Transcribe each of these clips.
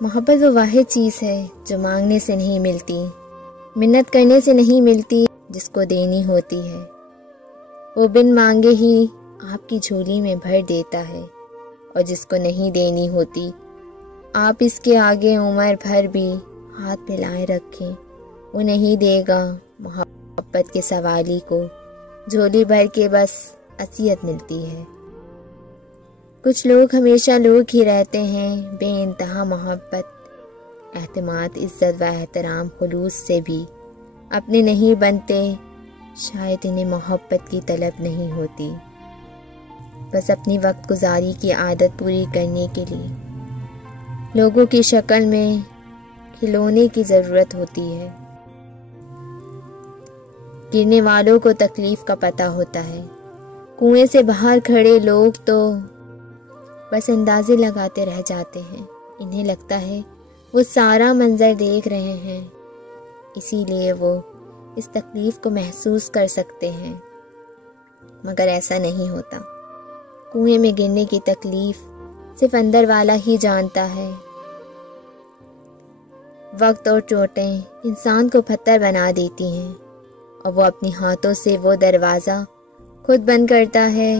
محبت وہ واحد چیز ہے جو مانگنے سے نہیں ملتی، منت کرنے سے نہیں ملتی، جس کو دینی ہوتی ہے۔ وہ بن مانگے ہی آپ کی جھولی میں بھر دیتا ہے، اور جس کو نہیں دینی ہوتی آپ اس کے آگے عمر بھر بھی ہاتھ پھیلائے رکھیں، وہ نہیں دے گا۔ محبت کے سوالی کو جھولی بھر کے بس عصیت ملتی ہے۔ کچھ لوگ ہمیشہ لوگ ہی رہتے ہیں، بے انتہا محبت، اعتماد، عزت و احترام، خلوص سے بھی اپنے نہیں بنتے۔ شاید انہیں محبت کی طلب نہیں ہوتی، بس اپنی وقت گزاری کی عادت پوری کرنے کے لیے لوگوں کی شکل میں کھلونے کی ضرورت ہوتی ہے۔ گرنے والوں کو تکلیف کا پتہ ہوتا ہے، کنویں سے باہر کھڑے لوگ تو بس اندازے لگاتے رہ جاتے ہیں۔ انہیں لگتا ہے وہ سارا منظر دیکھ رہے ہیں، اسی لیے وہ اس تکلیف کو محسوس کر سکتے ہیں، مگر ایسا نہیں ہوتا۔ کنویں میں گرنے کی تکلیف صرف اندر والا ہی جانتا ہے۔ وقت اور چوٹیں انسان کو پتھر بنا دیتی ہیں، اور وہ اپنی ہاتھوں سے وہ دروازہ خود بند کرتا ہے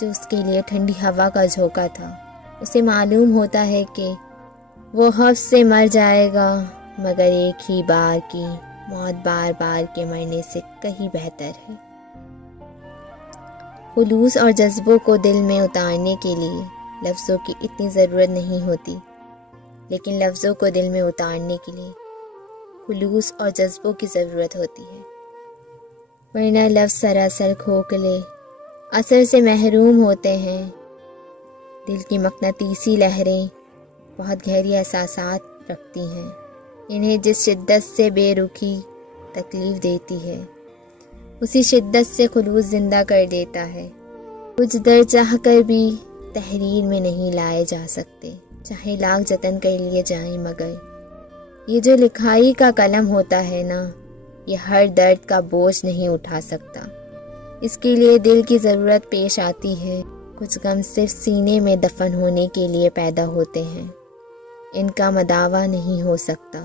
جو اس کے لیے ٹھنڈی ہوا کا جھونکا تھا۔ اسے معلوم ہوتا ہے کہ وہ حفظ سے مر جائے گا، مگر ایک ہی بار کی موت بار بار کے مرنے سے کہیں بہتر ہے۔ خلوص اور جذبوں کو دل میں اتارنے کے لیے لفظوں کی اتنی ضرورت نہیں ہوتی، لیکن لفظوں کو دل میں اتارنے کے لیے خلوص اور جذبوں کی ضرورت ہوتی ہے، ورنہ لفظ سراسر کھوکھلے اثر سے محروم ہوتے ہیں۔ دل کی مقناطیسی لہریں بہت گہری احساسات رکھتی ہیں، انہیں جس شدت سے بے رخی تکلیف دیتی ہے، اسی شدت سے خلوص زندہ کر دیتا ہے۔ کچھ در چاہ کر بھی تحریر میں نہیں لائے جا سکتے، چاہے لاکھ جتن کر لیے جائیں، مگر یہ جو لکھائی کا قلم ہوتا ہے نا، یہ ہر درد کا بوجھ نہیں اٹھا سکتا۔ اس کے لیے دل کی ضرورت پیش آتی ہے۔ کچھ غم صرف سینے میں دفن ہونے کے لیے پیدا ہوتے ہیں، ان کا مداوع نہیں ہو سکتا۔